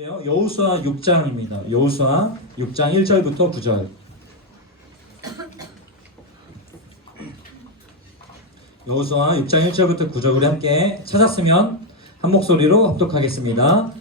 여호수아 6장입니다. 여호수아 6장 1절부터 9절. 여호수아 6장 1절부터 9절 우리 함께 찾았으면 한 목소리로 합독하겠습니다.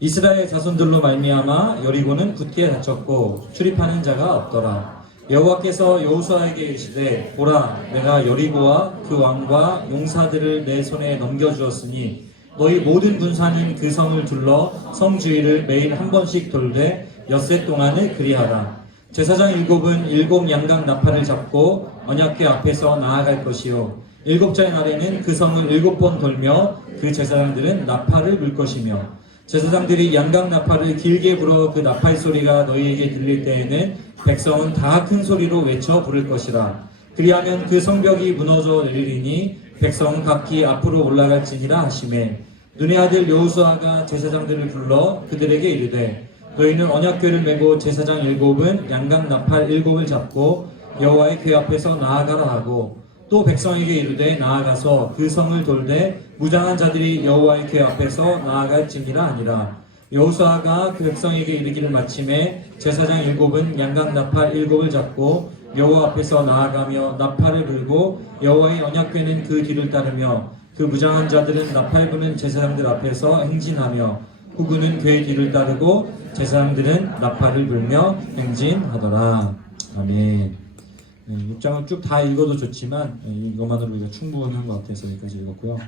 이스라엘 자손들로 말미암아 여리고는 굳게 닫혔고 출입하는 자가 없더라. 여호와께서 여호수아에게 이르시되 보라 내가 여리고와 그 왕과 용사들을 내 손에 넘겨주었으니 너희 모든 군사님 그 성을 둘러 성 주위를 매일 한 번씩 돌되 엿새 동안을 그리하라. 제사장 일곱은 일곱 양각 나팔을 잡고 언약궤 앞에서 나아갈 것이요 일곱째 날에는 그 성을 일곱 번 돌며 그 제사장들은 나팔을 불 것이며 제사장들이 양각 나팔을 길게 불어 그 나팔 소리가 너희에게 들릴 때에는 백성은 다 큰 소리로 외쳐 부를 것이라. 그리하면 그 성벽이 무너져 내리리니 백성은 각기 앞으로 올라갈지니라 하시매 눈의 아들 여호수아가 제사장들을 불러 그들에게 이르되 너희는 언약궤를 메고 제사장 일곱은 양각 나팔 일곱을 잡고 여호와의 궤 앞에서 나아가라 하고 또 백성에게 이르되 나아가서 그 성을 돌되 무장한 자들이 여호와의 궤 앞에서 나아갈지니라 하니라. 여호수아가 그 백성에게 이르기를 마침에 제사장 일곱은 양각 나팔 일곱을 잡고 여호와 앞에서 나아가며 나팔을 불고 여호와의 언약궤는 그 뒤를 따르며 그 무장한 자들은 나팔 부는 제사장들 앞에서 행진하며 후군은 궤 뒤를 따르고 제사장들은 나팔을 불며 행진하더라. 아멘. 6장을 쭉 다 읽어도 좋지만 이것만으로 우리가 충분한 것 같아서 여기까지 읽었고요.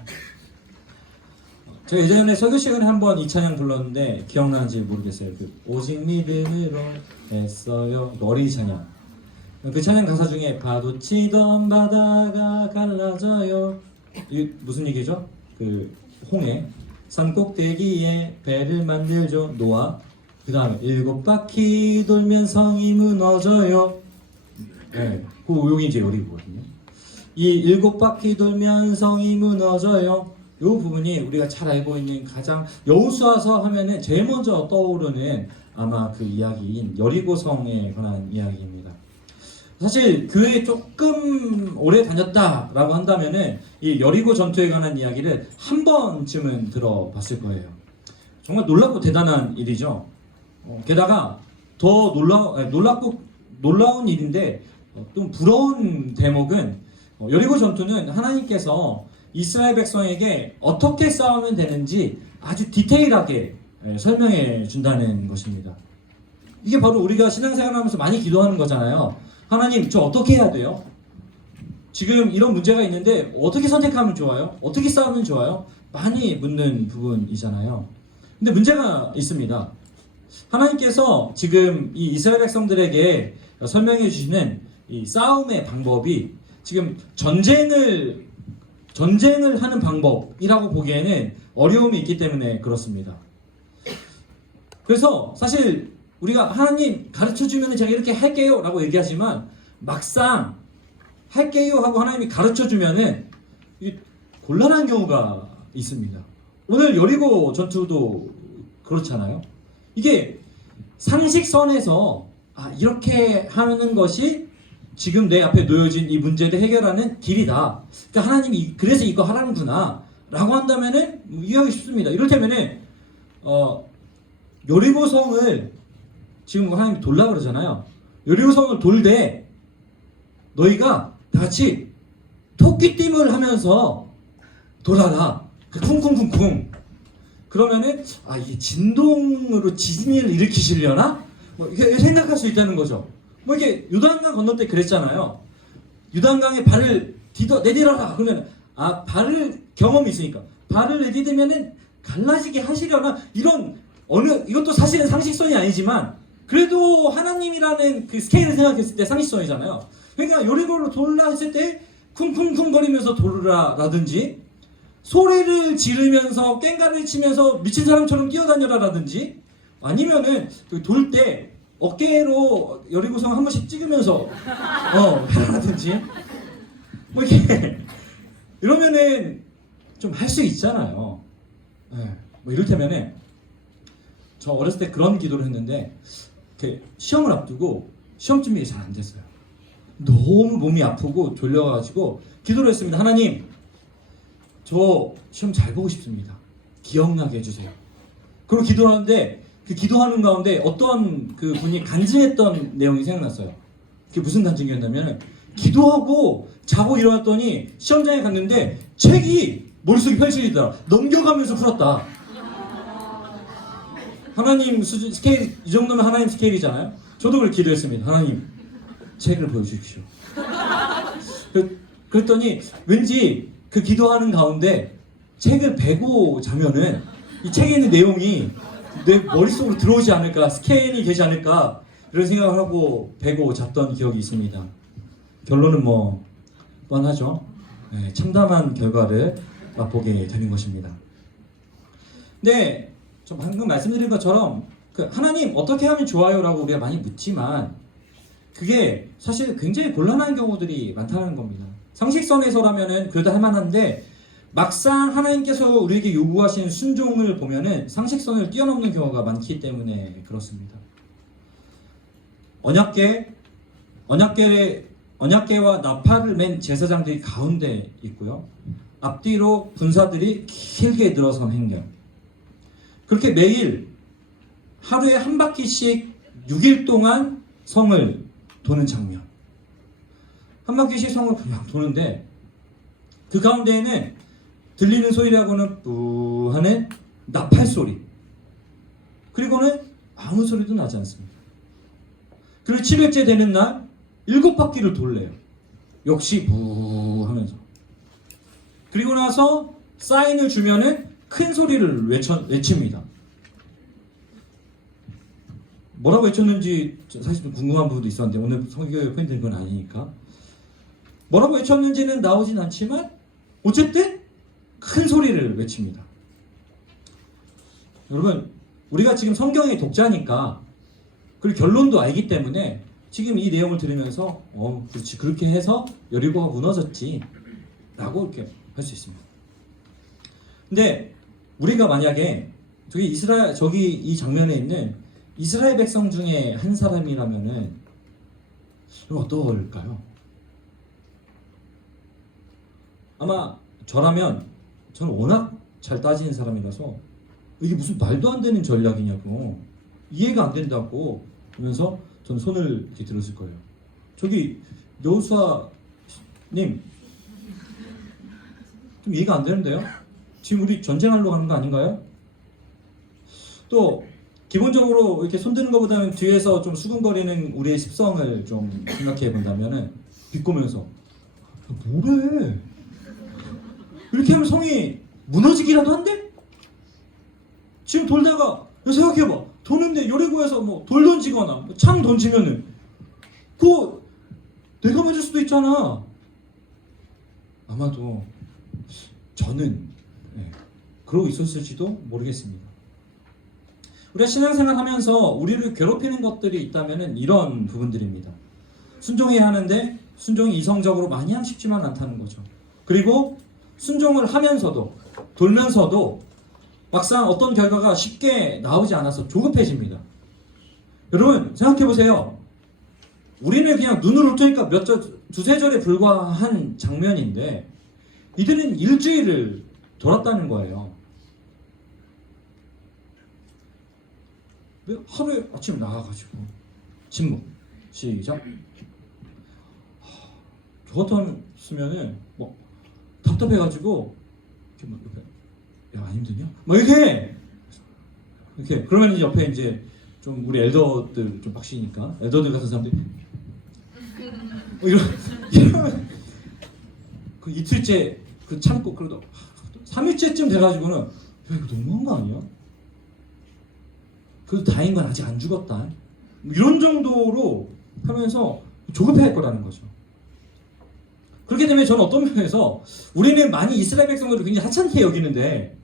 제가 예전에 설교 시간에 한번 이 찬양 불렀는데 기억나는지 모르겠어요. 그 오직 믿음으로 했어요. 어린이 찬양. 그 찬양 가사 중에 파도 치던 바다가 갈라져요. 이게 무슨 얘기죠? 그 홍해 산 꼭대기에 배를 만들죠. 노아. 그 다음에 일곱 바퀴 돌면 성이 무너져요. 네, 그 여기 이제 여리고거든요. 이 일곱 바퀴 돌면 성이 무너져요. 이 부분이 우리가 잘 알고 있는 가장 여호수아서 하면은 제일 먼저 떠오르는 아마 그 이야기인 여리고성에 관한 이야기입니다. 사실 교회에 조금 오래 다녔다라고 한다면은 이 여리고 전투에 관한 이야기를 한 번쯤은 들어봤을 거예요. 정말 놀랍고 대단한 일이죠. 게다가 더 놀라운 일인데 좀 부러운 대목은 여리고 전투는 하나님께서 이스라엘 백성에게 어떻게 싸우면 되는지 아주 디테일하게 설명해 준다는 것입니다. 이게 바로 우리가 신앙생활하면서 많이 기도하는 거잖아요. 하나님, 저 어떻게 해야 돼요? 지금 이런 문제가 있는데 어떻게 선택하면 좋아요? 어떻게 싸우면 좋아요? 많이 묻는 부분이잖아요. 근데 문제가 있습니다. 하나님께서 지금 이 이스라엘 백성들에게 설명해 주시는 이 싸움의 방법이 지금 전쟁을 하는 방법이라고 보기에는 어려움이 있기 때문에 그렇습니다. 그래서 사실 우리가 하나님 가르쳐주면 제가 이렇게 할게요 라고 얘기하지만 막상 할게요 하고 하나님이 가르쳐주면은 곤란한 경우가 있습니다. 오늘 여리고 전투도 그렇잖아요. 이게 상식선에서 이렇게 하는 것이 지금 내 앞에 놓여진 이 문제를 해결하는 길이다. 그러니까 하나님이 그래서 이거 하라는구나 라고 한다면은 이해하기 쉽습니다. 이를테면은 여리고성을 지금 하나님이 돌라 그러잖아요. 여리고성을 돌되 너희가 다 같이 토끼띠을 하면서 돌아라. 쿵쿵쿵쿵. 그러면은 이게 진동으로 지진을 일으키시려나? 이렇게 생각할 수 있다는 거죠. 이게 요단강 건널 때 그랬잖아요. 요단강에 발을 내디뎌라. 그러면 발을 경험이 있으니까 발을 내디디면은 갈라지게 하시려나? 이것도 사실은 상식선이 아니지만 그래도 하나님이라는 그 스케일을 생각했을 때 상식선이잖아요. 그러니까 여리고로 돌라 했을 때 쿵쿵쿵 거리면서 돌라라든지 소리를 지르면서 꽹가리를 치면서 미친 사람처럼 뛰어다녀라라든지 아니면은 돌 때 어깨로 여리고성 한 번씩 찍으면서 하라든지 이렇게 이러면은 좀 할 수 있잖아요. 이를테면은 저 어렸을 때 그런 기도를 했는데 시험을 앞두고 시험 준비가 잘 안 됐어요. 너무 몸이 아프고 졸려가지고 기도를 했습니다. 하나님, 저 시험 잘 보고 싶습니다. 기억나게 해주세요. 그리고 기도를 하는데 그 기도하는 가운데 어떤 그 분이 간증했던 내용이 생각났어요. 그게 무슨 간증이었냐면 기도하고 자고 일어났더니 시험장에 갔는데 책이 머릿속에 펼쳐지더라. 넘겨가면서 풀었다. 하나님 수준 스케일 이 정도면 하나님 스케일이잖아요. 저도 그걸 기도했습니다. 하나님 책을 보여주십시오. 그랬더니 왠지 그 기도하는 가운데 책을 베고 자면은 이 책에 있는 내용이 내 머릿속으로 들어오지 않을까, 스캔이 되지 않을까 이런 생각을 하고 베고 잤던 기억이 있습니다. 결론은 뭐 뻔하죠. 네, 참담한 결과를 맛보게 되는 것입니다. 근데 저 방금 말씀드린 것처럼 그 하나님 어떻게 하면 좋아요? 라고 우리가 많이 묻지만 그게 사실 굉장히 곤란한 경우들이 많다는 겁니다. 상식선에서라면은 그래도 할 만한데 막상 하나님께서 우리에게 요구하신 순종을 보면은 상식선을 뛰어넘는 경우가 많기 때문에 그렇습니다. 언약궤와 나팔을 맨 제사장들이 가운데 있고요. 앞뒤로 군사들이 길게 늘어선 행렬. 그렇게 매일 하루에 한 바퀴씩 6일 동안 성을 도는 장면. 한 바퀴씩 성을 그냥 도는데 그 가운데에는 들리는 소리라고는 뿌 하는 나팔 소리. 그리고는 아무 소리도 나지 않습니다. 그리고 7일째 되는 날 7바퀴를 돌래요. 역시 뿌 하면서. 그리고 나서 사인을 주면은 큰 소리를 외칩니다. 뭐라고 외쳤는지 사실 좀 궁금한 부분도 있었는데 오늘 성경의 포인트는 그건 아니니까. 뭐라고 외쳤는지는 나오진 않지만 어쨌든 큰 소리를 외칩니다. 여러분, 우리가 지금 성경의 독자니까 그리고 결론도 알기 때문에 지금 이 내용을 들으면서 그렇지, 그렇게 해서 여리고가 무너졌지 라고 이렇게 할 수 있습니다. 근데 우리가 만약에 저기 이 장면에 있는 이스라엘 백성 중에 한 사람이라면은 어떨까요? 아마 저라면 저는 워낙 잘 따지는 사람이라서 이게 무슨 말도 안 되는 전략이냐고, 이해가 안 된다고 하면서 저는 손을 이렇게 들었을 거예요. 저기 여호수아님 좀 이해가 안 되는데요? 지금 우리 전쟁하러 가는 거 아닌가요? 또 기본적으로 이렇게 손드는 것보다는 뒤에서 좀 수근거리는 우리의 습성을 좀 생각해 본다면은 비꼬면서 뭐래? 이렇게 하면 성이 무너지기라도 한대? 지금 돌다가 생각해봐, 도는데 여리고에서 뭐 돌 던지거나 창 던지면은 그거 내가 맞을 수도 있잖아. 아마도 저는 그러고 있었을지도 모르겠습니다. 우리가 신앙생활 하면서 우리를 괴롭히는 것들이 있다면 이런 부분들입니다. 순종해야 하는데 순종이 이성적으로 마냥 쉽지만 않다는 거죠. 그리고 순종을 하면서도 돌면서도 막상 어떤 결과가 쉽게 나오지 않아서 조급해집니다. 여러분 생각해보세요. 우리는 그냥 눈으로 뜨니까 두세 절에 불과한 장면인데 이들은 일주일을 돌았다는 거예요. 하루에 아침에 나가가지고 침묵 시작. 저 같았으면은 뭐 답답해가지고 이렇게 막 옆에 야 안 힘드냐? 뭐 이렇게 그러면 이제 옆에 이제 좀 우리 엘더들 좀 빡시니까 엘더들 같은 사람들이 이런 그 이틀째 그 참고 그러다 3일째쯤 돼가지고는 야 이거 너무한 거 아니야? 그래도 다행인 건 아직 안 죽었다. 이런 정도로 하면서 조급해할 거라는 거죠. 그렇게 되면 저는 어떤 면에서 우리는 많이 이스라엘 백성들을 굉장히 하찮게 여기는데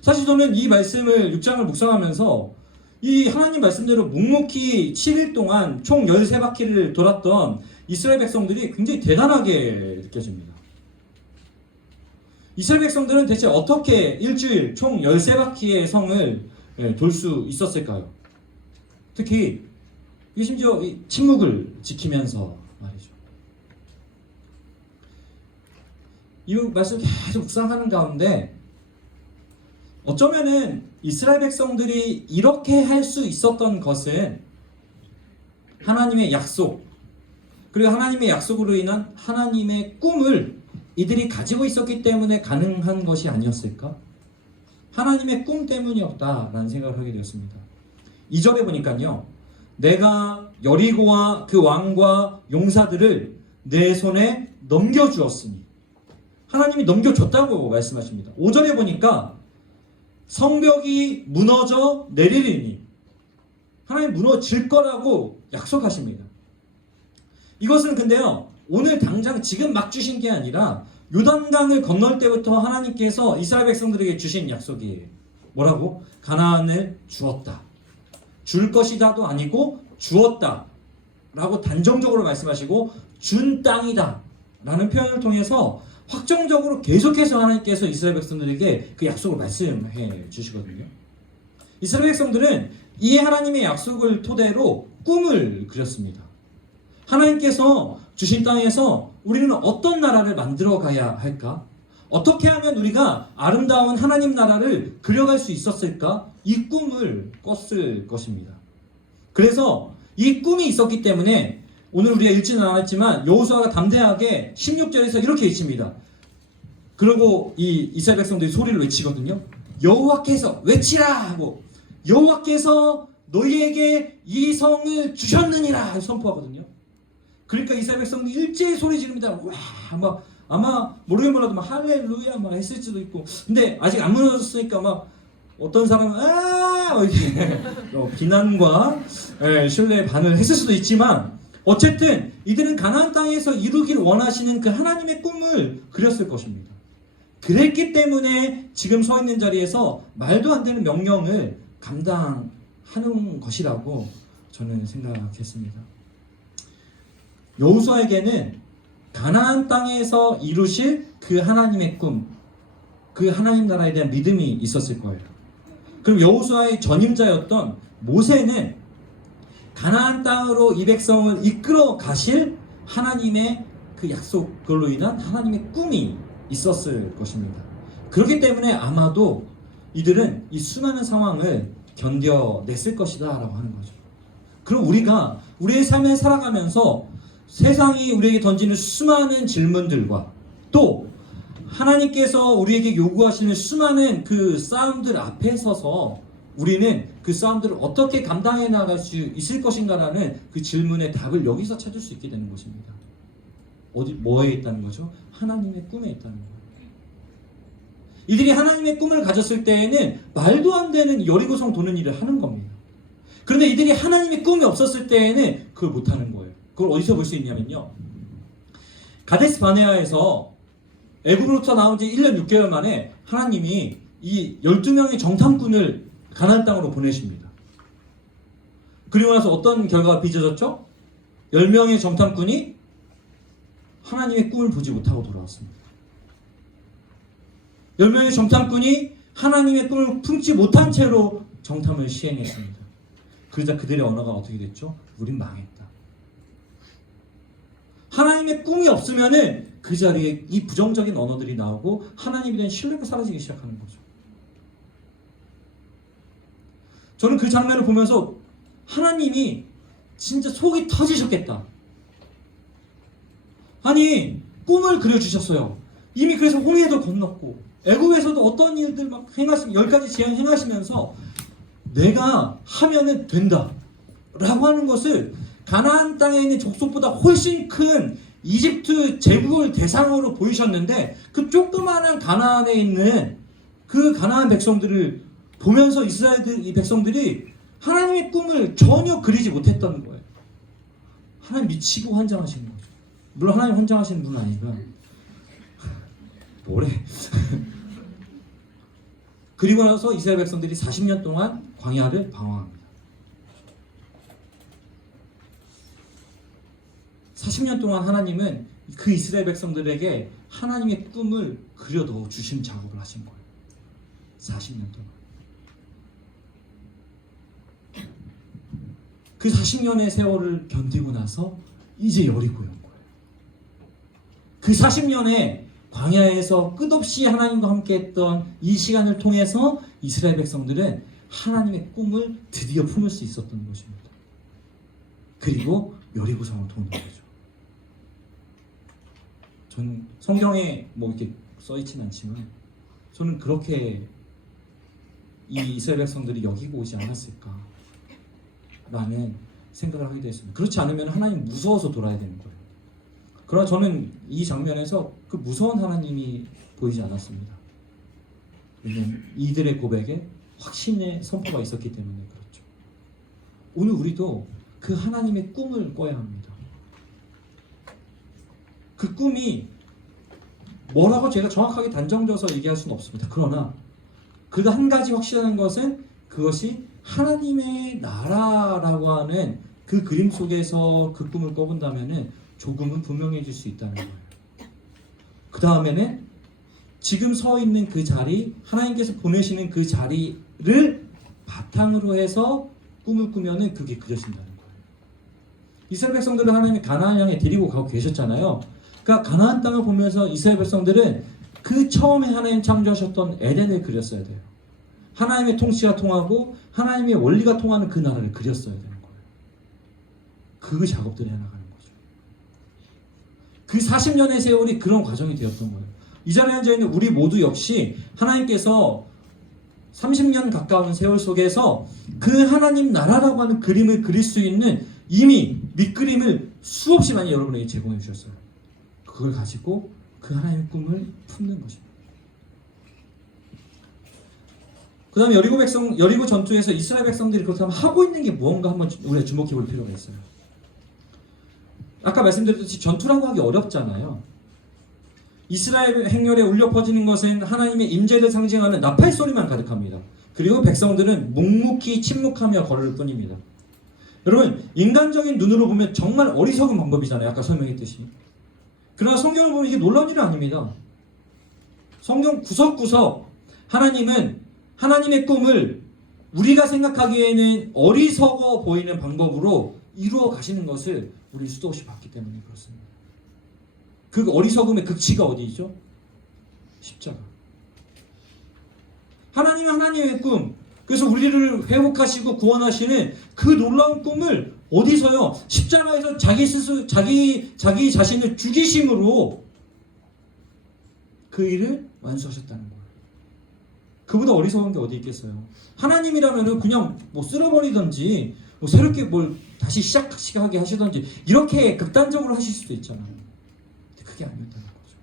사실 저는 이 말씀을 6장을 묵상하면서 이 하나님 말씀대로 묵묵히 7일 동안 총 13바퀴를 돌았던 이스라엘 백성들이 굉장히 대단하게 느껴집니다. 이스라엘 백성들은 대체 어떻게 일주일 총 13바퀴의 성을 돌 수 있었을까요? 특히 심지어 이 침묵을 지키면서 말이죠. 이 말씀 계속 묵상하는 가운데 어쩌면은 이스라엘 백성들이 이렇게 할 수 있었던 것은 하나님의 약속, 그리고 하나님의 약속으로 인한 하나님의 꿈을 이들이 가지고 있었기 때문에 가능한 것이 아니었을까? 하나님의 꿈 때문이었다라는 생각을 하게 되었습니다. 2절에 보니까요, 내가 여리고와 그 왕과 용사들을 내 손에 넘겨주었으니, 하나님이 넘겨줬다고 말씀하십니다. 5절에 보니까 성벽이 무너져 내리리니, 하나님 무너질 거라고 약속하십니다. 이것은 근데요, 오늘 당장 지금 막 주신 게 아니라 요단강을 건널 때부터 하나님께서 이스라엘 백성들에게 주신 약속이에요. 뭐라고? 가나안을 주었다. 줄 것이다도 아니고 주었다 라고 단정적으로 말씀하시고, 준 땅이다 라는 표현을 통해서 확정적으로 계속해서 하나님께서 이스라엘 백성들에게 그 약속을 말씀해 주시거든요. 이스라엘 백성들은 이 하나님의 약속을 토대로 꿈을 그렸습니다. 하나님께서 주신 땅에서 우리는 어떤 나라를 만들어 가야 할까? 어떻게 하면 우리가 아름다운 하나님 나라를 그려갈 수 있었을까? 이 꿈을 꿨을 것입니다. 그래서 이 꿈이 있었기 때문에 오늘 우리가 읽지는 않았지만 여호수아가 담대하게 16절에서 이렇게 외칩니다. 그리고 이 이스라엘 백성들이 소리를 외치거든요. 여호와께서 외치라 하고, 여호와께서 너희에게 이 성을 주셨느니라 선포하거든요. 그러니까 이스라엘 백성들이 일제히 소리 지릅니다. 와, 아마 모르긴 몰라도 막 할렐루야 막 했을지도 있고, 근데 아직 안 무너졌으니까 막 어떤 사람은 이렇게 비난과 신뢰에 반을 했을 수도 있지만, 어쨌든 이들은 가나안 땅에서 이루길 원하시는 그 하나님의 꿈을 그렸을 것입니다. 그랬기 때문에 지금 서 있는 자리에서 말도 안 되는 명령을 감당하는 것이라고 저는 생각했습니다. 여호수아에게는 가나안 땅에서 이루실 그 하나님의 꿈, 그 하나님 나라에 대한 믿음이 있었을 거예요. 그럼 여호수아의 전임자였던 모세는 가나안 땅으로 이 백성을 이끌어 가실 하나님의 그 약속으로 인한 하나님의 꿈이 있었을 것입니다. 그렇기 때문에 아마도 이들은 이 수많은 상황을 견뎌냈을 것이다 라고 하는 거죠. 그럼 우리가 우리의 삶을 살아가면서 세상이 우리에게 던지는 수많은 질문들과 또 하나님께서 우리에게 요구하시는 수많은 그 싸움들 앞에 서서 우리는 그 싸움들을 어떻게 감당해 나갈 수 있을 것인가라는 그 질문의 답을 여기서 찾을 수 있게 되는 것입니다. 뭐에 있다는 거죠? 하나님의 꿈에 있다는 거예요. 이들이 하나님의 꿈을 가졌을 때에는 말도 안 되는 여리고성 도는 일을 하는 겁니다. 그런데 이들이 하나님의 꿈이 없었을 때에는 그걸 못하는 거예요. 그걸 어디서 볼 수 있냐면요, 가데스 바네아에서 애굽으로부터 나온 지 1년 6개월 만에 하나님이 이 12명의 정탐꾼을 가나안 땅으로 보내십니다. 그리고 나서 어떤 결과가 빚어졌죠? 10명의 정탐꾼이 하나님의 꿈을 보지 못하고 돌아왔습니다. 10명의 정탐꾼이 하나님의 꿈을 품지 못한 채로 정탐을 시행했습니다. 그러자 그들의 언어가 어떻게 됐죠? 우린 망했다. 하나님의 꿈이 없으면은 그 자리에 이 부정적인 언어들이 나오고 하나님에 대한 신뢰가 사라지기 시작하는 거죠. 저는 그 장면을 보면서 하나님이 진짜 속이 터지셨겠다. 아니, 꿈을 그려주셨어요. 이미 그래서 홍해도 건넜고 애굽에서도 어떤 일들 막 10가지 재앙 행하시면서 내가 하면은 된다 라고 하는 것을 가나안 땅에 있는 족속보다 훨씬 큰 이집트 제국을 대상으로 보이셨는데, 그 조그마한 가나안에 있는 그 가나안 백성들을 보면서 이 백성들이 하나님의 꿈을 전혀 그리지 못했던 거예요. 하나님 미치고 환장하시는 거죠. 물론 하나님 환장하시는 분은 아니라 뭐래. 그리고 나서 이스라엘 백성들이 40년 동안 광야를 방황합니다. 40년 동안 하나님은 그 이스라엘 백성들에게 하나님의 꿈을 그려 넣어 주신 작업을 하신 거예요. 40년 동안. 그 40년의 세월을 견디고 나서 이제 여리고에 온 거예요. 그 40년에 광야에서 끝없이 하나님과 함께했던 이 시간을 통해서 이스라엘 백성들은 하나님의 꿈을 드디어 품을 수 있었던 것입니다. 그리고 여리고성을 도는 거죠. 저는 성경에 뭐 이렇게 써 있지는 않지만 저는 그렇게 이 이스라엘 백성들이 여기고 오지 않았을까 라는 생각을 하게 되었습니다. 그렇지 않으면 하나님 무서워서 돌아야 되는 거예요. 그러나 저는 이 장면에서 그 무서운 하나님이 보이지 않았습니다. 왜냐하면 이들의 고백에 확신의 선포가 있었기 때문에 그렇죠. 오늘 우리도 그 하나님의 꿈을 꿔야 합니다. 그 꿈이 뭐라고 제가 정확하게 단정져서 얘기할 수는 없습니다. 그러나 그 한 가지 확실한 것은 그것이 하나님의 나라라고 하는 그 그림 속에서 그 꿈을 꿔본다면은 조금은 분명해질 수 있다는 거예요. 그 다음에는 지금 서 있는 그 자리, 하나님께서 보내시는 그 자리를 바탕으로 해서 꿈을 꾸면은 그게 그려진다는 거예요. 이스라엘 백성들을 하나님이 가나안 향해 데리고 가고 계셨잖아요. 그러니까 가나안 땅을 보면서 이스라엘 백성들은 그 처음에 하나님 창조하셨던 에덴을 그렸어야 돼요. 하나님의 통치가 통하고 하나님의 원리가 통하는 그 나라를 그렸어야 되는 거예요. 그 작업들이 해나가는 거죠. 그 40년의 세월이 그런 과정이 되었던 거예요. 이 자리에 앉아있는 우리 모두 역시 하나님께서 30년 가까운 세월 속에서 그 하나님 나라라고 하는 그림을 그릴 수 있는 이미 밑그림을 수없이 많이 여러분에게 제공해 주셨어요. 그걸 가지고 그 하나님의 꿈을 품는 것입니다. 그 다음에 여리고 전투에서 이스라엘 백성들이 그렇다면 하고 있는 게 무언가 한번 우리가 주목해 볼 필요가 있어요. 아까 말씀드렸듯이 전투라고 하기 어렵잖아요. 이스라엘 행렬에 울려 퍼지는 것은 하나님의 임재를 상징하는 나팔 소리만 가득합니다. 그리고 백성들은 묵묵히 침묵하며 걸을 뿐입니다. 여러분, 인간적인 눈으로 보면 정말 어리석은 방법이잖아요. 아까 설명했듯이. 그러나 성경을 보면 이게 놀라운 일은 아닙니다. 성경 구석구석 하나님은 하나님의 꿈을 우리가 생각하기에는 어리석어 보이는 방법으로 이루어 가시는 것을 우리 수도 없이 봤기 때문에 그렇습니다. 그 어리석음의 극치가 어디죠? 십자가. 하나님은 하나님의 꿈, 그래서 우리를 회복하시고 구원하시는 그 놀라운 꿈을 어디서요? 십자가에서 자기 자신을 죽이심으로 그 일을 완수하셨다는 거예요. 그보다 어리석은 게 어디 있겠어요? 하나님이라면은 그냥 뭐 쓸어버리든지 뭐 새롭게 뭘 다시 시작하게 하시든지 이렇게 극단적으로 하실 수도 있잖아요. 근데 그게 아니었다는 거죠.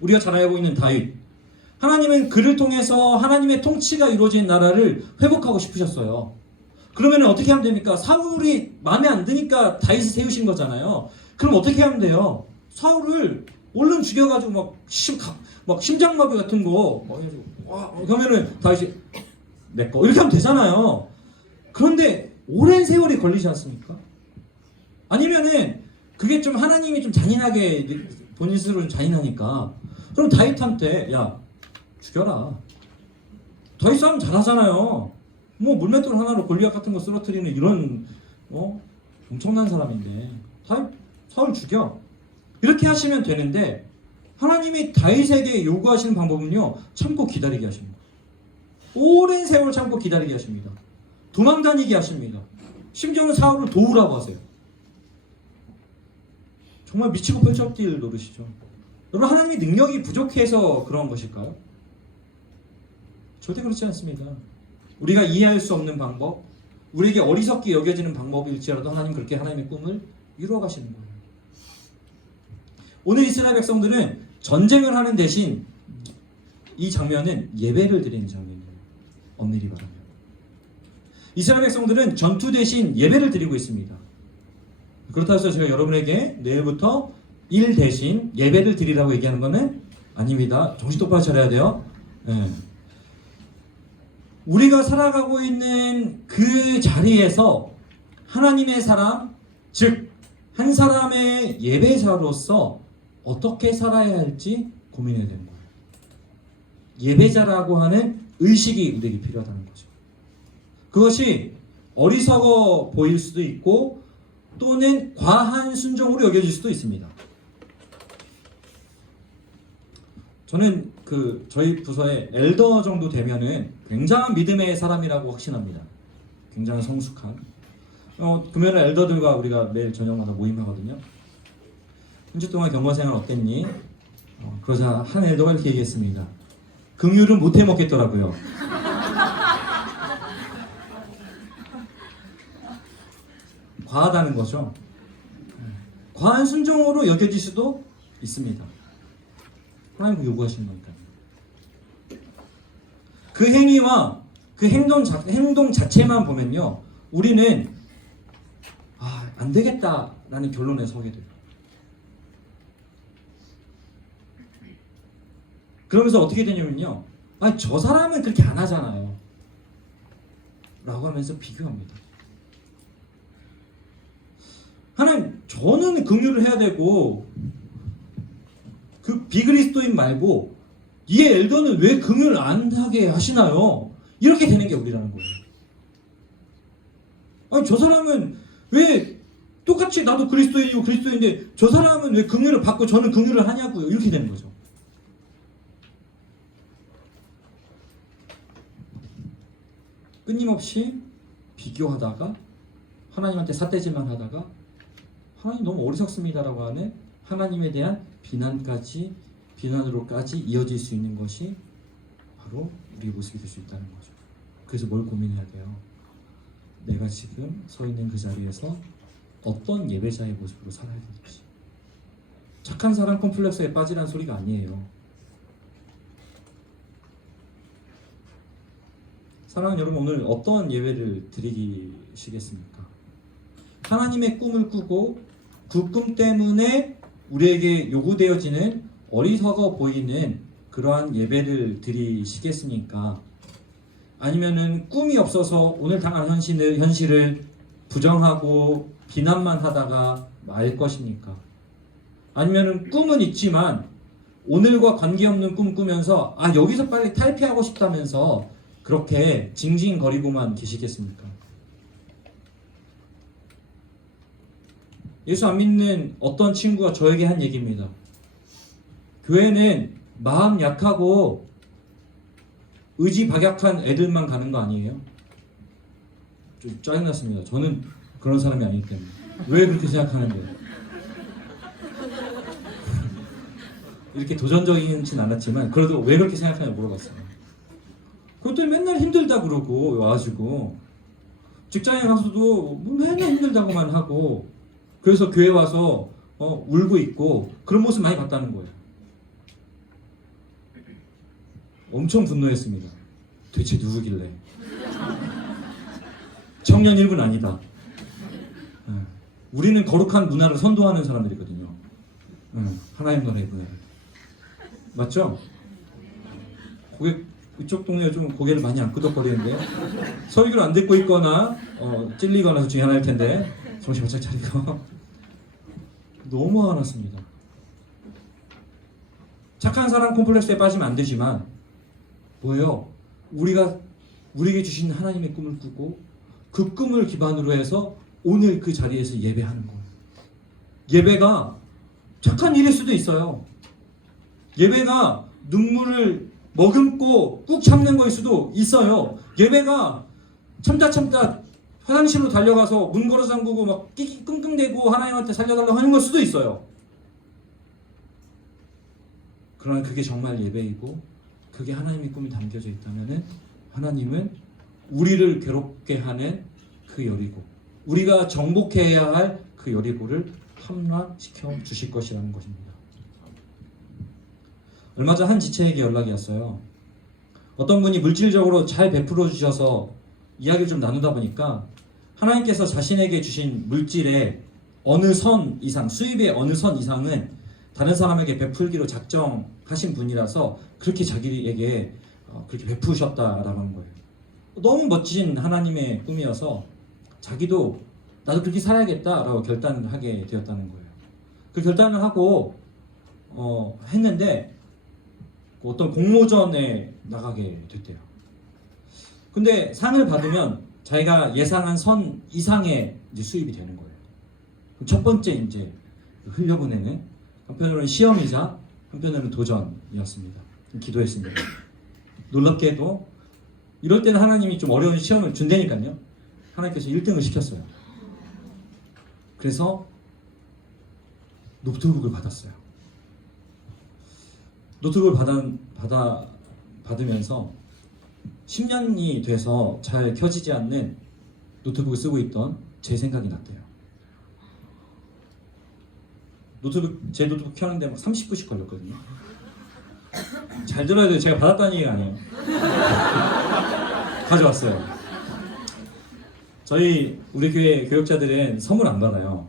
우리가 잘 알고 있는 다윗. 하나님은 그를 통해서 하나님의 통치가 이루어진 나라를 회복하고 싶으셨어요. 그러면 어떻게 하면 됩니까? 사울이 마음에 안 드니까 다윗을 세우신 거잖아요. 그럼 어떻게 하면 돼요? 사울을 얼른 죽여가지고 막 심장마비 같은 거 그러면은 다윗이 내꺼 이렇게 하면 되잖아요. 그런데 오랜 세월이 걸리지 않습니까? 아니면은 그게 좀 하나님이 좀 잔인하게 본인 스스로 좀 잔인하니까 그럼 다윗한테 야 죽여라. 다윗 싸움 잘하잖아요. 뭐 물맷돌 하나로 골리앗 같은 거 쓰러뜨리는 이런 엄청난 사람인데 사울 죽여. 이렇게 하시면 되는데 하나님이 다윗에게 요구하시는 방법은요, 참고 기다리게 하십니다. 오랜 세월 참고 기다리게 하십니다. 도망다니게 하십니다. 심지어는 사울을 도우라고 하세요. 정말 미치고 펄쩍뛸 노릇이죠. 여러분, 하나님의 능력이 부족해서 그런 것일까요? 절대 그렇지 않습니다. 우리가 이해할 수 없는 방법, 우리에게 어리석게 여겨지는 방법일지라도 하나님 그렇게 하나님의 꿈을 이루어 가시는 거예요. 오늘 이스라엘 백성들은 전쟁을 하는 대신 이 장면은 예배를 드리는 장면이에요. 엄밀히 말하면. 이스라엘 백성들은 전투 대신 예배를 드리고 있습니다. 그렇다고 해서 제가 여러분에게 내일부터 일 대신 예배를 드리라고 얘기하는 것은 아닙니다. 정신 똑바로 차려야 돼요. 네. 우리가 살아가고 있는 그 자리에서 하나님의 사람, 즉 한 사람의 예배자로서 어떻게 살아야 할지 고민해야 되는 거예요. 예배자라고 하는 의식이 우리에게 필요하다는 거죠. 그것이 어리석어 보일 수도 있고 또는 과한 순종으로 여겨질 수도 있습니다. 저는 저희 부서의 엘더 정도 되면은 굉장한 믿음의 사람이라고 확신합니다. 굉장히 성숙한. 금요일 엘더들과 우리가 매일 저녁마다 모임하거든요. 한 주 동안 경건생활 어땠니? 그러자 한 엘더가 이렇게 얘기했습니다. 긍휼은 못 해먹겠더라고요. 과하다는 거죠. 과한 순종으로 여겨질 수도 있습니다. 하나님이 요구하시는 거니까요. 그 행위와 그 행동 자체만 보면요, 우리는 안 되겠다라는 결론에 서게 돼요. 그러면서 어떻게 되냐면요, 저 사람은 그렇게 안 하잖아요 라고 하면서 비교합니다. 하나님, 저는 긍휼을 해야 되고 그 비그리스도인 말고 이 엘더는 왜 긍휼을 안 하게 하시나요? 이렇게 되는 게 우리라는 거예요. 저 사람은 왜 똑같이 나도 그리스도인이고 그리스도인인데 저 사람은 왜 긍휼을 받고 저는 긍휼을 하냐고요. 이렇게 되는 거죠. 끊임없이 비교하다가 하나님한테 삿대질만 하다가 하나님 너무 어리석습니다라고 하는 하나님에 대한 비난으로까지 이어질 수 있는 것이 바로 우리의 모습이 될 수 있다는 거죠. 그래서 뭘 고민해야 돼요? 내가 지금 서 있는 그 자리에서 어떤 예배자의 모습으로 살아야 될지. 착한 사람 콤플렉스에 빠지라는 소리가 아니에요. 사랑하는 여러분, 오늘 어떤 예배를 드리시겠습니까? 하나님의 꿈을 꾸고 그 꿈 때문에 우리에게 요구되어지는 어리석어 보이는 그러한 예배를 드리시겠습니까? 아니면은 꿈이 없어서 오늘 당한 현실을 부정하고 비난만 하다가 말 것입니까? 아니면은 꿈은 있지만 오늘과 관계없는 꿈 꾸면서 여기서 빨리 탈피하고 싶다면서 그렇게 징징거리고만 계시겠습니까? 예수 안 믿는 어떤 친구가 저에게 한 얘기입니다. 교회는 마음 약하고 의지 박약한 애들만 가는 거 아니에요? 좀 짜증났습니다. 저는 그런 사람이 아니기 때문에. 왜 그렇게 생각하는데요? 이렇게 도전적이진 않았지만 그래도 왜 그렇게 생각하냐고 물어봤어요. 그것도 맨날 힘들다 그러고 와가지고 직장에 가서도 맨날 힘들다고만 하고 그래서 교회 와서 울고 있고 그런 모습 많이 봤다는 거예요. 엄청 분노했습니다. 대체 누구길래? 청년 일부는 아니다. 우리는 거룩한 문화를 선도하는 사람들이거든요. 하나님 나라의 문화를. 맞죠? 이쪽 동네에 좀 고개를 많이 안 끄덕거리는데요. 설교를 안 듣고 있거나 찔리거나 둘 중에 하나일 텐데 정신 바짝 차리고. 너무 화났습니다. 착한 사람 콤플렉스에 빠지면 안 되지만 뭐예요? 우리에게 주신 하나님의 꿈을 꾸고 그 꿈을 기반으로 해서 오늘 그 자리에서 예배하는 거예요. 예배가 착한 일일 수도 있어요. 예배가 눈물을 머금고 꾹 참는 거일 수도 있어요. 예배가 참다 화장실로 달려가서 문 걸어 잠그고 막 끼끼 끙끙대고 하나님한테 살려달라고 하는 걸 수도 있어요. 그러나 그게 정말 예배이고 그게 하나님의 꿈이 담겨져 있다면 하나님은 우리를 괴롭게 하는 그 여리고 우리가 정복해야 할 그 여리고를 함락시켜 주실 것이라는 것입니다. 얼마 전 한 지체에게 연락이 왔어요. 어떤 분이 물질적으로 잘 베풀어 주셔서 이야기를 좀 나누다 보니까 하나님께서 자신에게 주신 물질의 어느 선 이상, 수입의 어느 선 이상은 다른 사람에게 베풀기로 작정하신 분이라서 그렇게 자기에게 그렇게 베푸셨다라고 하는 거예요. 너무 멋진 하나님의 꿈이어서 자기도 나도 그렇게 살아야겠다라고 결단을 하게 되었다는 거예요. 그 결단을 하고 했는데 어떤 공모전에 나가게 됐대요. 근데 상을 받으면 자기가 예상한 선 이상의 이제 수입이 되는 거예요. 첫 번째 이제 흘려보내는 한편으로는 시험이자 한편으로는 도전이었습니다. 기도했습니다. 놀랍게도 이럴 때는 하나님이 좀 어려운 시험을 준다니까요. 하나님께서 1등을 시켰어요. 그래서 노트북을 받았어요. 노트북을 받으면서 10년이 돼서 잘 켜지지 않는 노트북을 쓰고 있던 제 생각이 났대요. 제 노트북 켜는데 막 30분씩 걸렸거든요. 잘 들어야 돼요. 제가 받았다는 얘기가 아니에요. 가져왔어요. 우리 교회 교역자들은 선물 안 받아요.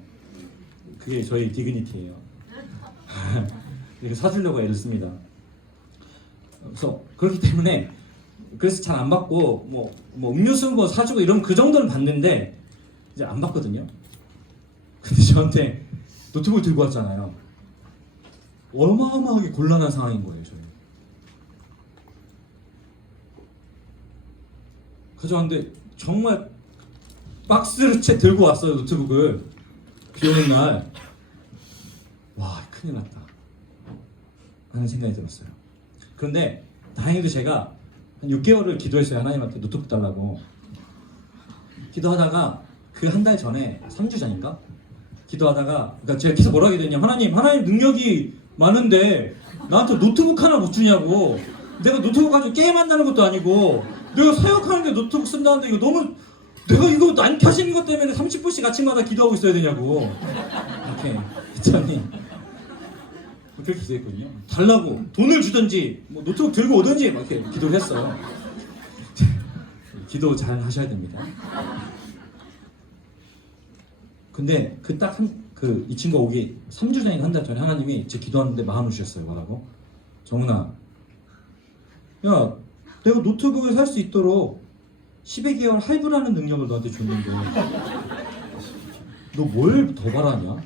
그게 저희 디그니티예요. 이렇게 사주려고 애를 씁니다. 그래서 그렇기 때문에 그래서 잘 안 받고 뭐 음료수 뭐 사주고 이런 그 정도는 받는데 이제 안 받거든요. 근데 저한테 노트북을 들고 왔잖아요. 어마어마하게 곤란한 상황인 거예요. 저희 가져왔는데 정말 박스를 채 들고 왔어요. 노트북을 비 오는 날. 와, 큰일 났다 하는 생각이 들었어요. 그런데 다행히도 제가 한 6개월을 기도했어요. 하나님한테 노트북 달라고. 기도하다가 그 한 달 전에 3주 전인가? 기도하다가 그러니까 제가 계속 뭐라고 기도했냐면 하나님 능력이 많은데 나한테 노트북 하나 못 주냐고. 내가 노트북 가지고 게임한다는 것도 아니고 내가 사역하는데 노트북 쓴다는데 이거 너무 내가 이거 안 켜지는 것 때문에 30분씩 아침마다 기도하고 있어야 되냐고. 이렇게 했더니 그렇게 기도했거든요. 달라고 돈을 주든지 뭐 노트북 들고 오든지 막 이렇게 기도를 했어요. 기도 잘 하셔야 됩니다. 근데 이 친구가 오기 3주 전인가 한 달 전에 하나님이 제 기도하는데 마음을 주셨어요. 뭐라고? 정훈아, 야, 내가 노트북을 살 수 있도록 10의 계열 할부라는 능력을 너한테 줬는데 너 뭘 더 바라냐?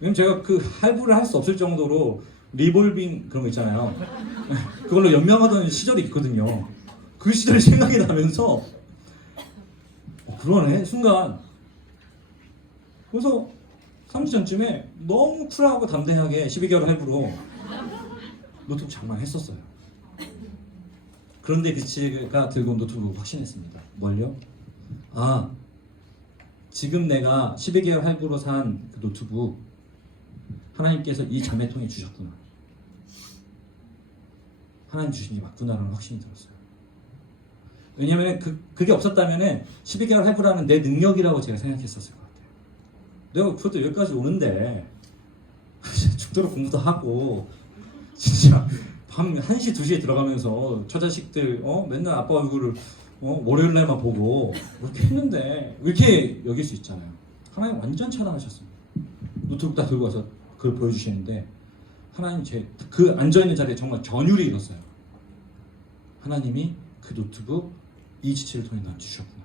왜냐면 제가 그 할부를 할 수 없을 정도로 리볼빙 그런 거 있잖아요. 그걸로 연명하던 시절이 있거든요. 그 시절이 생각이 나면서 그러네 순간. 그래서 3주 전쯤에 너무 쿨하고 담대하게 12개월 할부로 노트북 장만했었어요. 그런데 그 친구가 들고 온 노트북을 확신했습니다. 뭘요? 아, 지금 내가 12개월 할부로 산 그 노트북 하나님께서 이 자매통에 주셨구나. 하나님 주신 게 맞구나라는 확신이 들었어요. 왜냐면 그게 없었다면은 12개월 할부라는 내 능력이라고 제가 생각했었을 것 같아요. 내가 그것도 여기까지 오는데 죽도록 공부도 하고 진짜 밤 1시, 2시에 들어가면서 처자식들 맨날 아빠 얼굴을 월요일 날만 보고 이렇게 했는데 이렇게 여길 수 있잖아요. 하나님 완전 차단하셨습니다. 노트북 다 들고 와서 그걸 보여주시는데 하나님 그 앉아있는 자리에 정말 전율이 일었어요. 하나님이 그 노트북 이 지체를 통해 나한테 주셨구나.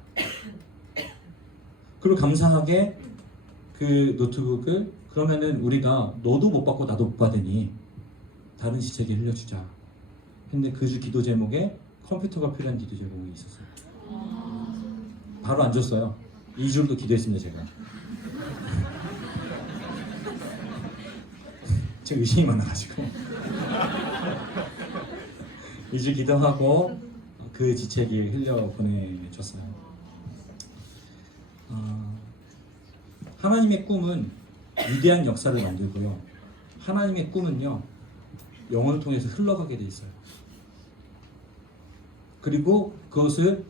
그리고 감사하게 그 노트북을 그러면은 우리가 너도 못 받고 나도 못 받으니 다른 지체에게 흘려주자 근데 그 주 기도 제목에 컴퓨터가 필요한 기도 제목이 있었어요. 바로 안 줬어요. 2주도 기도했습니다. 제가 의심이 많아가지고 2주 기도하고 그 지체에게 흘려 보내줬어요. 하나님의 꿈은 위대한 역사를 만들고요. 하나님의 꿈은요 영혼을 통해서 흘러가게 돼 있어요. 그리고 그것을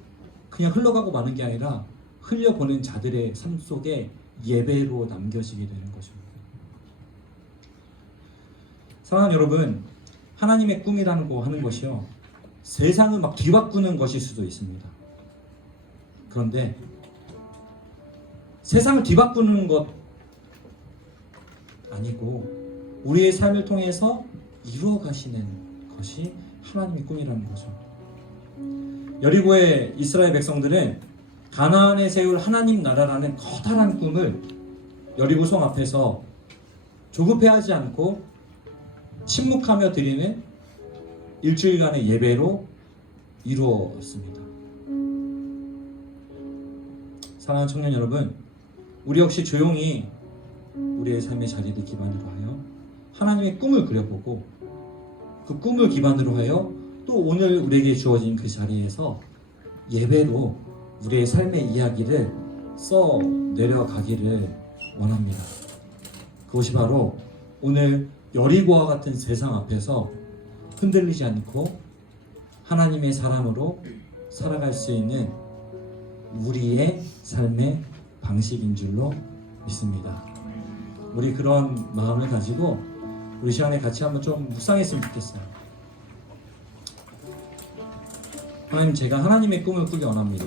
그냥 흘러가고 마는 게 아니라 흘려보낸 자들의 삶 속에 예배로 남겨지게 되는 것입니다. 사랑하는 여러분, 하나님의 꿈이라는 거 하는 것이요 세상을 막 뒤바꾸는 것일 수도 있습니다. 그런데 세상을 뒤바꾸는 것 아니고 우리의 삶을 통해서 이루어 가시는 것이 하나님의 꿈이라는 거죠. 여리고의 이스라엘 백성들은 가나안에 세울 하나님 나라라는 커다란 꿈을 여리고 성 앞에서 조급해하지 않고 침묵하며 드리는 일주일간의 예배로 이루었습니다. 사랑하는 청년 여러분, 우리 역시 조용히 우리의 삶의 자리를 기반으로 하여 하나님의 꿈을 그려보고 그 꿈을 기반으로 하여 또 오늘 우리에게 주어진 그 자리에서 예배로 우리의 삶의 이야기를 써 내려가기를 원합니다. 그것이 바로 오늘 여리고와 같은 세상 앞에서 흔들리지 않고 하나님의 사람으로 살아갈 수 있는 우리의 삶의 방식인 줄로 믿습니다. 우리 그런 마음을 가지고 우리 시간에 같이 한번 좀 묵상했으면 좋겠어요. 하나님, 제가 하나님의 꿈을 꾸기 원합니다.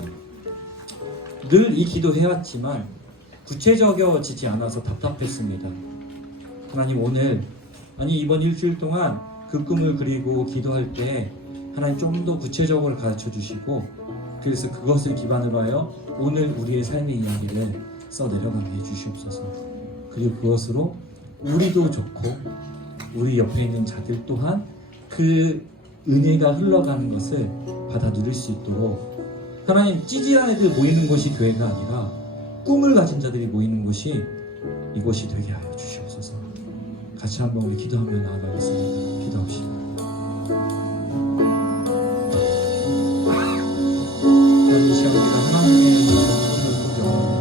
늘 이 기도 해왔지만 구체적이어지지 않아서 답답했습니다. 하나님, 오늘 이번 일주일 동안 그 꿈을 그리고 기도할 때 하나님 좀 더 구체적으로 가르쳐 주시고 그래서 그것을 기반으로 하여 오늘 우리의 삶의 이야기를 써 내려가게 해주시옵소서. 그리고 그것으로 우리도 좋고 우리 옆에 있는 자들 또한 그 은혜가 흘러가는 것을 받아 누릴 수 있도록 하나님, 찌질한 애들 모이는 곳이 교회가 아니라 꿈을 가진 자들이 모이는 곳이 이곳이 되게 하여 주시옵소서. 같이 한번 우리 기도하며 나아가겠습니다. 기도합시다. 이 시간 우리가 하나님의 꿈을 꾸기 원합니다.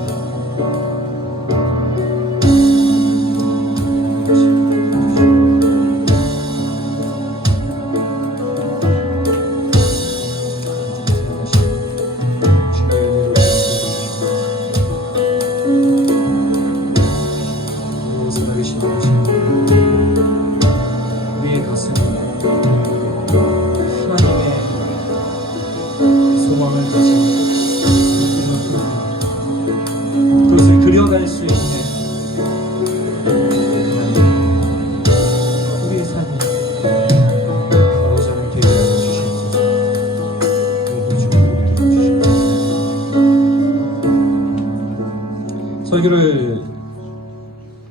그것을 그려갈 수 있는 우리의 삶이 바로지 않은 기회를 주시옵소서. 설교를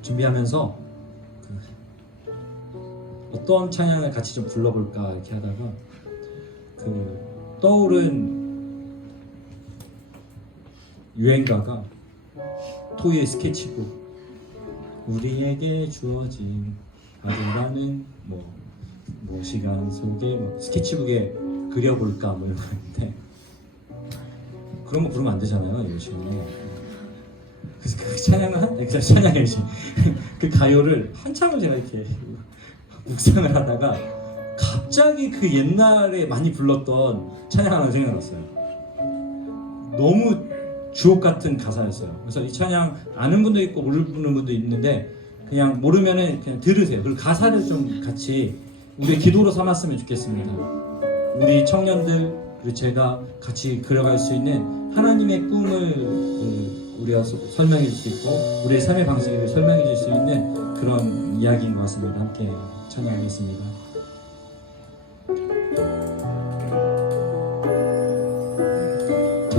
준비하면서 어떤 찬양을 같이 좀 불러볼까 이렇게 하다가 떠오른 유행가가 토이의 스케치북, 우리에게 주어진 아름다운 시간 속에 스케치북에 그려볼까 이런 건데 그런 거 부르면 안 되잖아요 요즘에. 그래서 그 찬양을 그 가요를 한참을 제가 이렇게 묵상을 하다가 갑자기 그 옛날에 많이 불렀던 찬양 하나 생각났어요. 너무 주옥 같은 가사였어요. 그래서 이 찬양 아는 분도 있고 모르는 분도 있는데 그냥 모르면은 그냥 들으세요. 그리고 가사를 좀 같이 우리의 기도로 삼았으면 좋겠습니다. 우리 청년들 그리고 제가 같이 그려갈 수 있는 하나님의 꿈을 우리가 설명해 줄 수 있고 우리의 삶의 방식을 설명해 줄 수 있는 그런 이야기인 것 같습니다. 함께 찬양하겠습니다.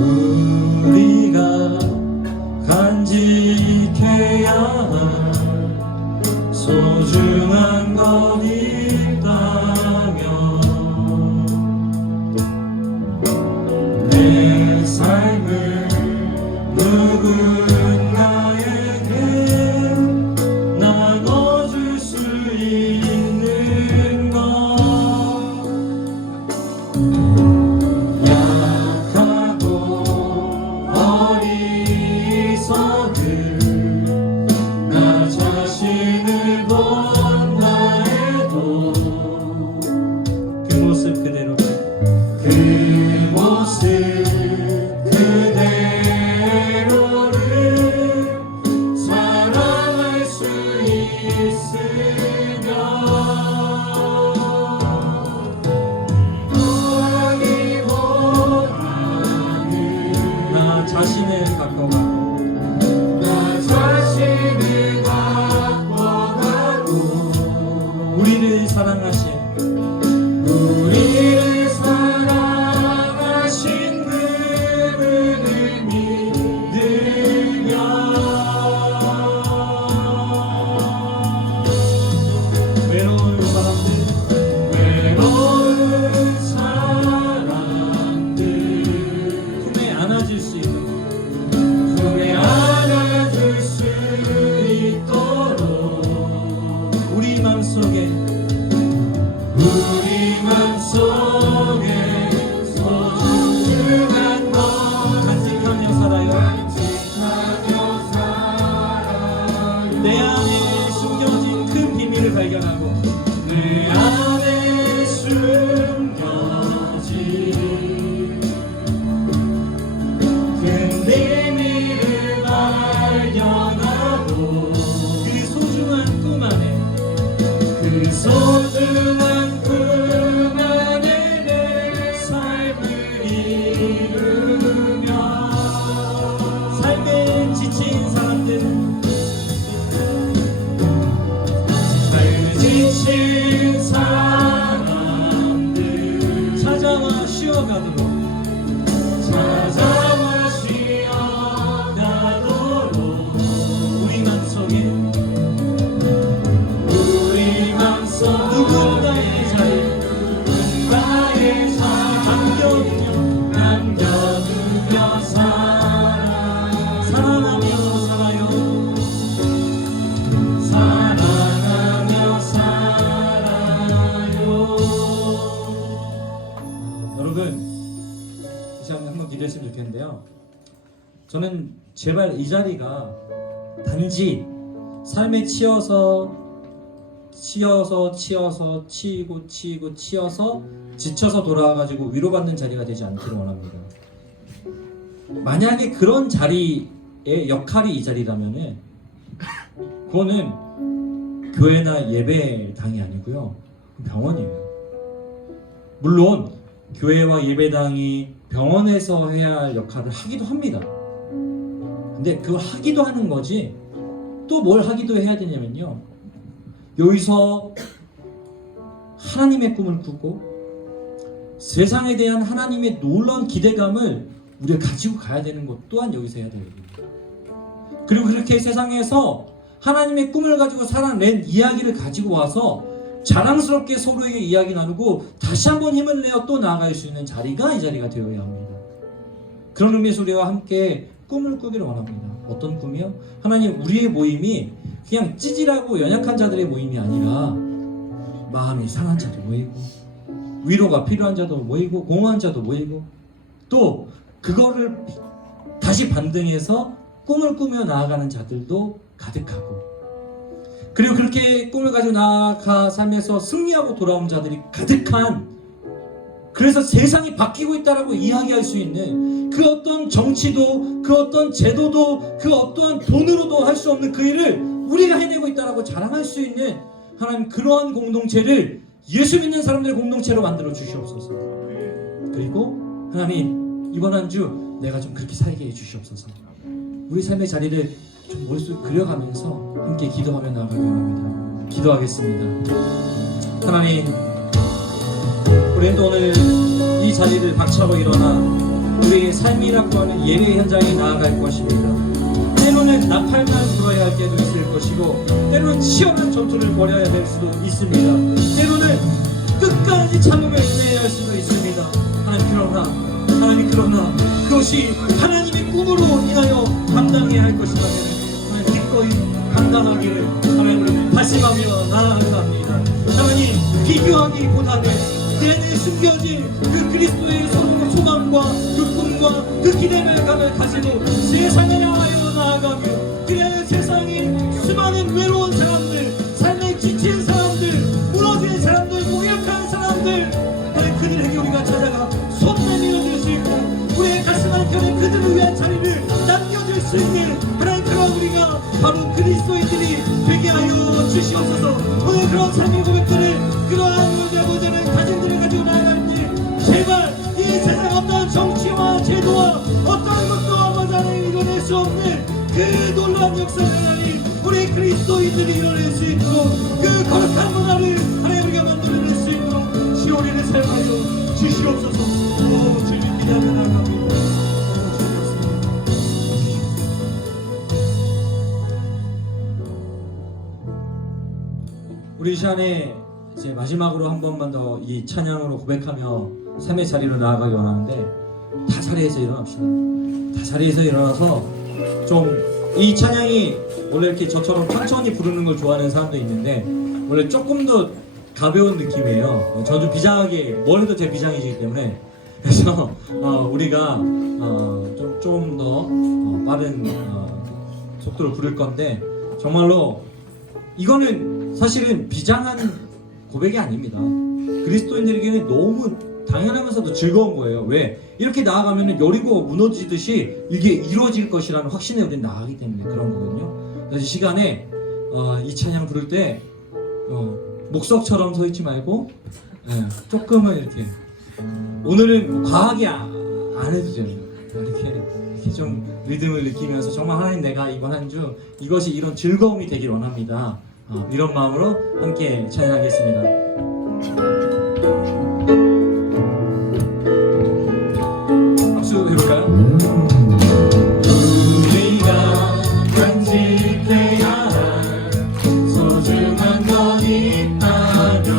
우리가 간직해야 할 소중한 것 있다면 내 삶을 누군가에게 나눠줄 수 있는 것 나 자신을 본다 해도 그 모습 그대로를 사랑할 수 있으면 구하기보다는 나 자신을 바꿔가 우리를 사랑하신 그분을 믿으며 외로운 사람들 품에 안아줄 수 있도록 맘속에 소중한 것 간직하며 살아요. 내 안에 숨겨진 큰 비밀을 발견하고 내 안에 숨겨진 큰 비밀을 발견하고 그 소중한 꿈 안에 그 소중한 꿈 안에 내 삶을 이루며 삶에 지친 사람들 지친 사람들 찾아와 쉬어가도록 우리 맘속 누군가의 자리 남겨두며 사랑하며 살아요. 여러분, 이제 한번 기도했으면 좋겠는데요. 저는 제발 이 자리가 단지 삶에 치여서 치여서 지쳐서 돌아와가지고 위로받는 자리가 되지 않기를 원합니다. 만약에 그런 자리의 역할이 이 자리라면은 그거는 교회나 예배당이 아니고요, 병원이에요. 물론 교회와 예배당이 병원에서 해야 할 역할을 하기도 합니다. 근데 그거 하기도 하는 거지 또 뭘 하기도 해야 되냐면요, 여기서 하나님의 꿈을 꾸고 세상에 대한 하나님의 놀라운 기대감을 우리가 가지고 가야 되는 것 또한 여기서 해야 됩니다. 그리고 그렇게 세상에서 하나님의 꿈을 가지고 살아낸 이야기를 가지고 와서 자랑스럽게 서로에게 이야기 나누고 다시 한번 힘을 내어 또 나아갈 수 있는 자리가 이 자리가 되어야 합니다. 그런 의미에서 우리와 함께 꿈을 꾸기를 원합니다. 어떤 꿈이요? 하나님, 우리의 모임이 그냥 찌질하고 연약한 자들의 모임이 아니라 마음이 상한 자도 모이고 위로가 필요한 자도 모이고 공허한 자도 모이고 또 그거를 다시 반등해서 꿈을 꾸며 나아가는 자들도 가득하고, 그리고 그렇게 꿈을 가지고 나아가 삶에서 승리하고 돌아온 자들이 가득한, 그래서 세상이 바뀌고 있다라고 이야기할 수 있는 그 어떤 정치도 그 어떤 제도도 그 어떠한 돈으로도 할 수 없는 그 일을 우리가 해내고 있다라고 자랑할 수 있는 하나님, 그러한 공동체를 예수 믿는 사람들의 공동체로 만들어 주시옵소서. 그리고 하나님, 이번 한 주 내가 좀 그렇게 살게 해 주시옵소서. 우리 삶의 자리를 좀 머릿속에 그려가면서 함께 기도하며 나아가기 원합니다. 기도하겠습니다. 하나님, 우리는 오늘 이 자리를 박차고 일어나 우리의 삶이라고 하는 예배 현장에 나아갈 것입니다. 때로는 나팔만 불어야 할 때도 있을 것이고, 때로는 치열한 전투를 벌여야 될 수도 있습니다. 때로는 끝까지 참음을 인내해야 할 수도 있습니다. 하나님, 그러나 그것이 하나님의 꿈으로 인하여 감당해야 할 것이라면 하나님, 기꺼이 감당하기를 하나님을 다짐하며 나아갑니다. 하나님, 비교하기보다는 내 안에 숨겨진 그 그리스도의 소망과 그 꿈과 그 기대감을 가지고 세상에 나아가며, 그래야 세상에 수많은 외로운 사람들, 삶에 지친 사람들, 무너진 사람들, 무력한 사람들, 그들에게 우리가 찾아가 손 내밀어 줄 수 있고 우리의 가슴 한켠에 그들을 위한 자리를 남겨줄 수 있는 그런 우리가 바로 그리스도인들이 되게 하여 주시옵소서. 오늘 그런 삶의 고백들을, 그러한 우리의 가정들을 가지고 나아가는데 제발 이 세상 어떤 정치와 제도와 어떤 것도 아버지 하나님 이뤄낼 수 없는 그 놀라운 역사를 하나님, 우리 그리스도인들이 이뤄낼 수 있도록 그 거룩한 문화를 하나님 우리가 만들어낼 수 있도록 시오리를 사용하여 주시옵소서. 주님 기대하며 나아갑니다. 우리 이 시간에 이제 마지막으로 한 번만 더 이 찬양으로 고백하며 삶의 자리로 나아가기 원하는데, 다 자리에서 일어납시다. 다 자리에서 일어나서 좀 이 찬양이 원래 이렇게 저처럼 천천히 부르는 걸 좋아하는 사람도 있는데 원래 조금 더 가벼운 느낌이에요. 저도 비장하게 뭘 해도 제 비장이기 때문에 그래서 우리가 좀 더 빠른 속도로 부를 건데 정말로 이거는 사실은 비장한 고백이 아닙니다. 그리스도인들에게는 너무 당연하면서도 즐거운 거예요. 왜? 이렇게 나아가면 여리고 무너지듯이 이게 이루어질 것이라는 확신에 우리는 나아가기 때문에 그런 거거든요. 그래서 이 시간에 이 찬양 부를 때 목석처럼 서 있지 말고 조금은 이렇게 오늘은 과하게 안 해도 돼요. 이렇게 좀 리듬을 느끼면서 정말 하나님 내가 이번 한 주 이것이 이런 즐거움이 되길 원합니다. 이런 마음으로 함께 찬양하겠습니다. 박수 해볼까요? 우리가 간직해야 할 소중한 것 있다면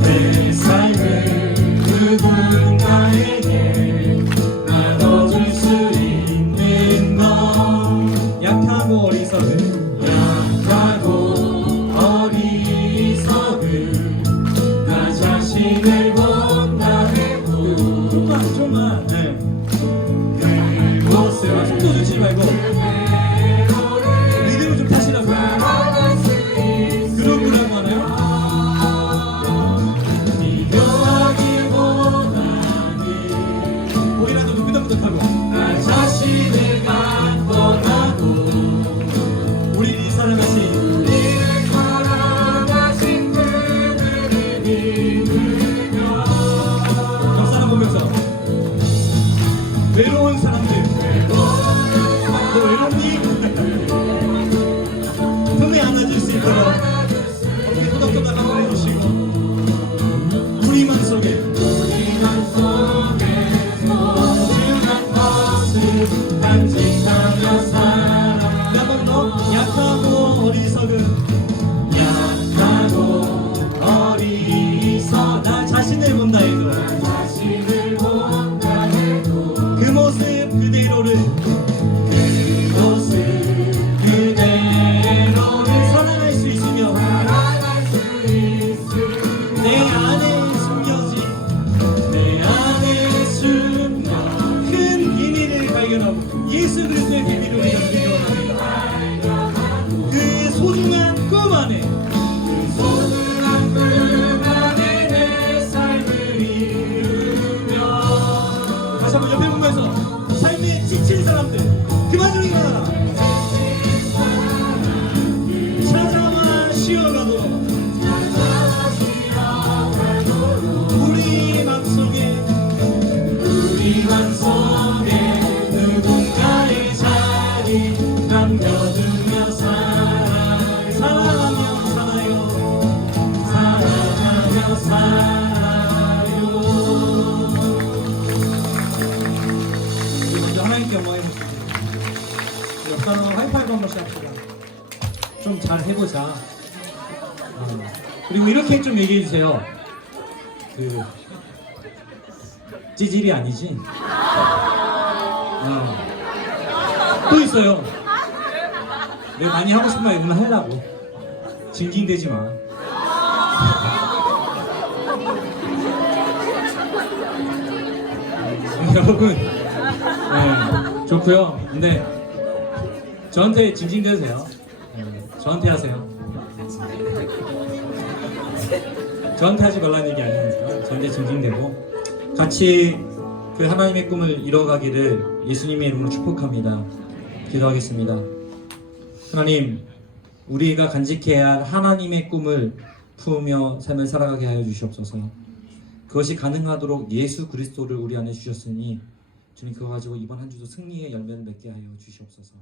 내 삶을 누군가에게 나눠줄 수 있는 것 약하고 어리석은 나 자신을 못나내고 좀만 그곳을 속도 주지 말고 리듬을 좀 타시라고 그룹이라고 하나요? 비교하기보다는 거기라도 좀 끄덕끄덕하고 나 자신을 만권하고 우리를 사랑하신 외로운 사람들 너 외롭니? 품에 안아줄 수 있도록 어떻게 토닥토닥 한번 해주시고 우리만 속에 소중한 것을 간직하며 살아 한번 더 약하고 어리석은 나 자신을 본다 해도 그 모습 그대로를 사랑할 수 있으며 내 안에 숨겨 큰 비밀을 발견하고 예수 그리스도의 비밀을 우리가 발견합니다. 그 소중한 꿈 안에 내 삶을 이루며 다시 한번 옆에 보면서 삶에 지친 사람들 그만 좀 일어나라. 찾아와 쉬어가도 우리 맘속에 누군가의 자리 남겨두며 사랑하며 살아요. 먼저 하나님께 영광해보겠습니다. 옆사람 하이파이브 한 번씩 합시다. 좀 잘 해보자. 그리고 이렇게 좀 얘기해주세요. 찌질이 아니지? 또 있어요. 내가 많이 하고 싶은 말 오늘 하려고. 징징대지 마. 여러분 좋고요. 근데 저한테 징징대세요. 저한테 하세요. 저한테 하지 말라는 얘기 아니니까 저한테 징징대고 같이 그 하나님의 꿈을 이뤄가기를 예수님의 이름으로 축복합니다. 기도하겠습니다. 하나님, 우리가 간직해야 할 하나님의 꿈을 품으며 삶을 살아가게 하여 주시옵소서. 그것이 가능하도록 예수 그리스도를 우리 안에 주셨으니 주님 그거 가지고 이번 한 주도 승리의 열매를 맺게 하여 주시옵소서.